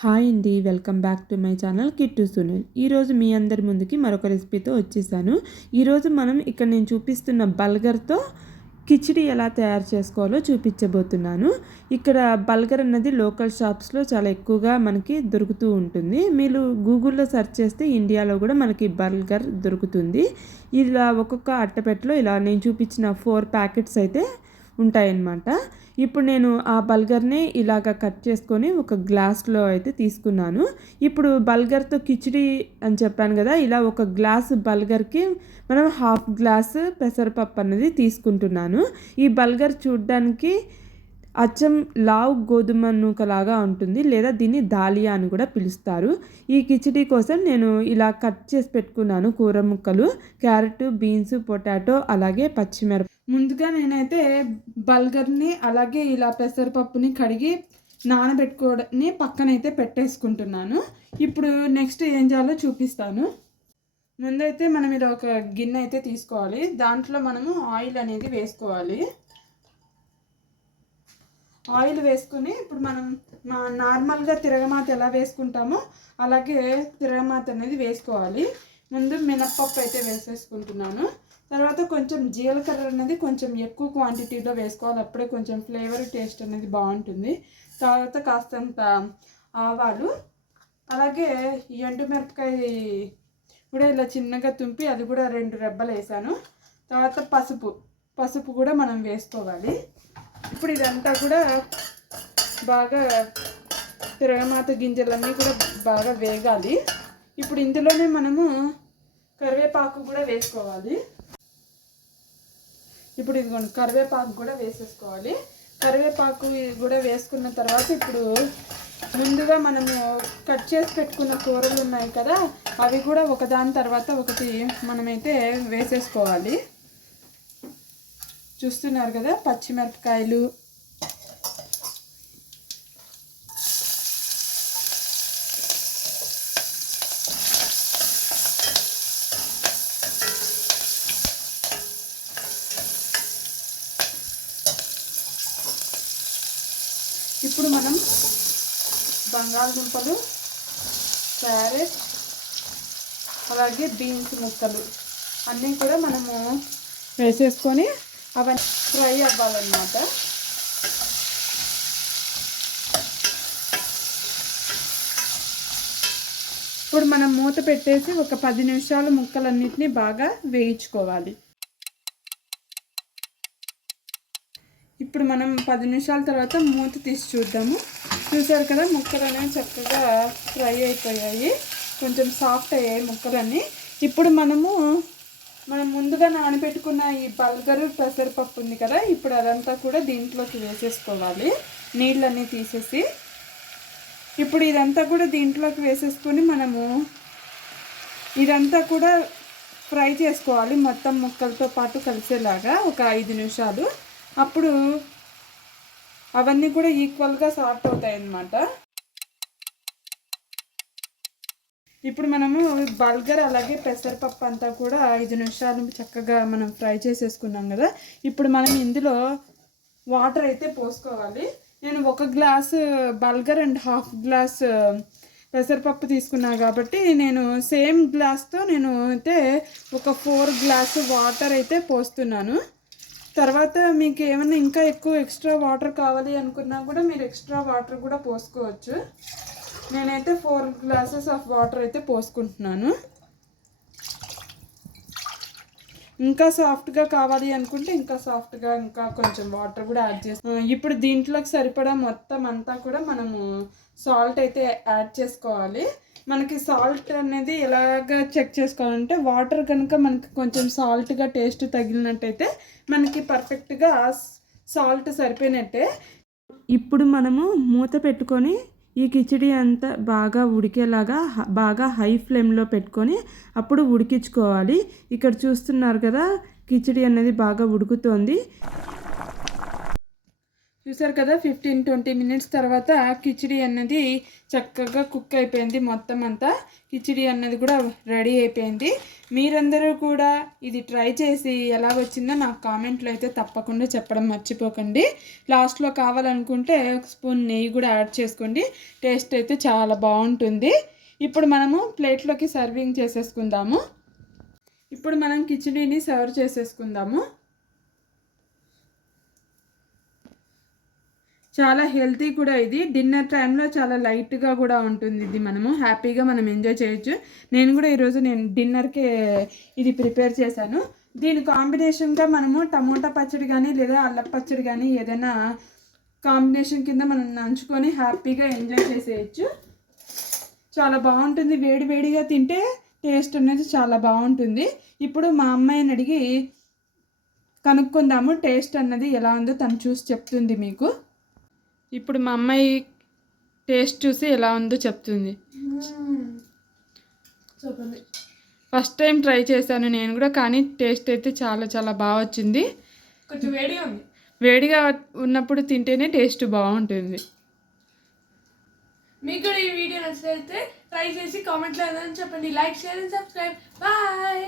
Hi అండి, welcome back to my channel Kittu Sunil. ఈరోజు మీ అందరి ముందుకి మరొక రెసిపీతో వచ్చేసాను. ఈరోజు మనం ఇక్కడ నేను చూపిస్తున్న బల్గర్తో కిచిడి ఎలా తయారు చేసుకోవాలో చూపించబోతున్నాను. ఇక్కడ బల్గర్ అన్నది లోకల్ షాప్స్లో చాలా ఎక్కువగా మనకి దొరుకుతూ ఉంటుంది. మీరు గూగుల్లో సెర్చ్ చేస్తే ఇండియాలో కూడా మనకి బల్గర్ దొరుకుతుంది. ఇలా ఒక్కొక్క అట్టపెట్టలో ఇలా నేను చూపించిన 4 ప్యాకెట్స్ అయితే ఉంటాయన్నమాట. ఇప్పుడు నేను ఆ బల్గర్ని ఇలాగ కట్ చేసుకొని ఒక గ్లాస్లో అయితే తీసుకున్నాను. ఇప్పుడు బల్గర్తో కిచిడి అని చెప్పాను కదా, ఇలా ఒక గ్లాస్ బల్గర్కి మనం 1/2 గ్లాస్ పెసరపప్పు అన్నది తీసుకుంటున్నాను. ఈ బల్గర్ చూడ్డానికి అచ్చం లావ్ గోధుమ నూకలాగా ఉంటుంది, లేదా దీన్ని దాలియా అని కూడా పిలుస్తారు. ఈ కిచిడి కోసం నేను ఇలా కట్ చేసి పెట్టుకున్నాను కూర ముక్కలు, క్యారెట్, బీన్స్, పొటాటో, అలాగే పచ్చిమిరప. ముందుగా నేనైతే బల్గర్ని అలాగే ఇలా పెసరపప్పుని కడిగి నానబెట్టుకోవడాన్ని పక్కనైతే పెట్టేసుకుంటున్నాను. ఇప్పుడు నెక్స్ట్ ఏం చేయాలో చూపిస్తాను. ముందైతే మనం ఇలా ఒక గిన్నె అయితే తీసుకోవాలి. దాంట్లో మనము ఆయిల్ అనేది వేసుకోవాలి. ఆయిల్ వేసుకుని ఇప్పుడు మనం నార్మల్గా తిరగమాత ఎలా వేసుకుంటామో అలాగే తిరగమాత అనేది వేసుకోవాలి. ముందు మినప్పప్పు అయితే వేసేసుకుంటున్నాను. తర్వాత కొంచెం జీలకర్ర అనేది కొంచెం ఎక్కువ క్వాంటిటీలో వేసుకోవాలి, అప్పుడే కొంచెం ఫ్లేవర్ టేస్ట్ అనేది బాగుంటుంది. తర్వాత కాస్తంత ఆవాలు, అలాగే ఎండుమిరపకాయ కూడా ఇలా చిన్నగా తుంపి అది కూడా 2 రెబ్బలు వేసాను. తర్వాత పసుపు కూడా మనం వేసుకోవాలి. ఇప్పుడు ఇదంతా కూడా బాగా తిరగమాత గింజలన్నీ కూడా బాగా వేగాలి. ఇప్పుడు ఇందులోనే మనము కరివేపాకు కూడా వేసుకోవాలి. ఇప్పుడు ఇదిగోండి కరివేపాకు కూడా వేసేసుకోవాలి. కరివేపాకు కూడా వేసుకున్న తర్వాత ఇప్పుడు ముందుగా మనము కట్ చేసి పెట్టుకున్న కూరలు ఉన్నాయి కదా, అవి కూడా ఒకదాని తర్వాత ఒకటి మనమైతే వేసేసుకోవాలి. చూస్తున్నారు కదా, పచ్చిమిరపకాయలు, ఇప్పుడు మనం బంగాళదుంపలు, క్యారెట్, అలాగే బీన్స్ ముక్కలు అన్నీ కూడా మనము వేసేసుకొని అవన్నీ ఫ్రై అవ్వాలన్నమాట. ఇప్పుడు మనం మూత పెట్టేసి ఒక 10 నిమిషాలు ముక్కలన్నిటిని బాగా వేయించుకోవాలి. ఇప్పుడు మనం 10 నిమిషాల తర్వాత మూత తీసి చూద్దాము. చూసారు కదా, ముక్కలు అనేవి చక్కగా ఫ్రై అయిపోయాయి, కొంచెం సాఫ్ట్ అయ్యాయి ముక్కలన్నీ. ఇప్పుడు మనం ముందుగా నానబెట్టుకున్న ఈ బల్గరు పెసరపప్పు ఉంది కదా, ఇప్పుడు అదంతా కూడా దీంట్లోకి వేసేసుకోవాలి నీళ్ళన్నీ తీసేసి. ఇప్పుడు ఇదంతా కూడా దీంట్లోకి వేసేసుకొని మనము ఇదంతా కూడా ఫ్రై చేసుకోవాలి మొత్తం ముక్కలతో పాటు కలిసేలాగా ఒక 5 నిమిషాలు. అప్పుడు అవన్నీ కూడా ఈక్వల్గా సాఫ్ట్ అవుతాయి అన్నమాట. ఇప్పుడు మనము బల్గర్ అలాగే పెసరపప్పు అంతా కూడా 5 నిమిషాలు చక్కగా మనం ఫ్రై చేసేసుకున్నాం కదా. ఇప్పుడు మనం ఇందులో వాటర్ అయితే పోసుకోవాలి. నేను 1 గ్లాసు బల్గర్ అండ్ 1/2 గ్లాస్ పెసరపప్పు తీసుకున్నాను కాబట్టి నేను సేమ్ గ్లాస్తో నేను అయితే ఒక 4 గ్లాసు వాటర్ అయితే పోస్తున్నాను. తర్వాత మీకు ఏమైనా ఇంకా ఎక్కువ ఎక్స్ట్రా వాటర్ కావాలి అనుకున్నా కూడా మీరు ఎక్స్ట్రా వాటర్ కూడా పోసుకోవచ్చు. నేనైతే 4 గ్లాసెస్ ఆఫ్ వాటర్ అయితే పోసుకుంటున్నాను. ఇంకా సాఫ్ట్గా కావాలి అనుకుంటే ఇంకా సాఫ్ట్గా ఇంకా కొంచెం వాటర్ కూడా యాడ్ చేస్తాం. ఇప్పుడు దీంట్లోకి సరిపడా మొత్తం అంతా కూడా మనము సాల్ట్ అయితే యాడ్ చేసుకోవాలి. మనకి సాల్ట్ అనేది ఎలాగ చెక్ చేసుకోవాలంటే వాటర్ కనుక మనకి కొంచెం సాల్ట్గా టేస్ట్ తగిలినట్టయితే మనకి పర్ఫెక్ట్గా సాల్ట్ సరిపోయినట్టే. ఇప్పుడు మనము మూత పెట్టుకొని ఈ కిచిడి అంతా బాగా ఉడికేలాగా బాగా హై ఫ్లేమ్లో పెట్టుకొని అప్పుడు ఉడికించుకోవాలి. ఇక్కడ చూస్తున్నారు కదా, కిచిడి అనేది బాగా ఉడుకుతోంది. చూసారు కదా 15-20 మినిట్స్ తర్వాత కిచిడి అన్నది చక్కగా కుక్ అయిపోయింది. మొత్తం అంతా కిచిడి అన్నది కూడా రెడీ అయిపోయింది. మీరందరూ కూడా ఇది ట్రై చేసి ఎలా వచ్చిందో నాకు కామెంట్లో అయితే తప్పకుండా చెప్పడం మర్చిపోకండి. లాస్ట్లో కావాలనుకుంటే ఒక స్పూన్ నెయ్యి కూడా యాడ్ చేసుకోండి. టేస్ట్ అయితే చాలా బాగుంటుంది. ఇప్పుడు మనము ప్లేట్లోకి సర్వింగ్ చేసేసుకుందాము. ఇప్పుడు మనం కిచిడీని సర్వ్ చేసేసుకుందాము. చాలా హెల్తీ కూడా ఇది. డిన్నర్ టైంలో చాలా లైట్గా కూడా ఉంటుంది. ఇది మనము హ్యాపీగా మనం ఎంజాయ్ చేయొచ్చు. నేను కూడా ఈరోజు డిన్నర్కి ఇది ప్రిపేర్ చేశాను. దీని కాంబినేషన్గా మనము టమోటా పచ్చడి కానీ లేదా అల్లం పచ్చడి కానీ ఏదైనా కాంబినేషన్ కింద మనం నంచుకొని హ్యాపీగా ఎంజాయ్ చేసేయచ్చు. చాలా బాగుంటుంది. వేడి వేడిగా తింటే టేస్ట్ అనేది చాలా బాగుంటుంది. ఇప్పుడు మా అమ్మాయిని అడిగి కనుక్కుందాము టేస్ట్ అన్నది ఎలా ఉందో తను చూసి చెప్తుంది మీకు. ఇప్పుడు మా అమ్మాయి టేస్ట్ చూసి ఎలా ఉందో చెప్తుంది. ఫస్ట్ టైం ట్రై చేశాను నేను కూడా, కానీ టేస్ట్ అయితే చాలా చాలా బాగా వచ్చింది. కొంచెం వేడిగా ఉంది. వేడిగా ఉన్నప్పుడు తింటేనే టేస్ట్ బాగుంటుంది. మీకు కూడా ఈ వీడియో నచ్చితే ట్రై చేసి కామెంట్లో చెప్పండి. Like, share and subscribe. Bye.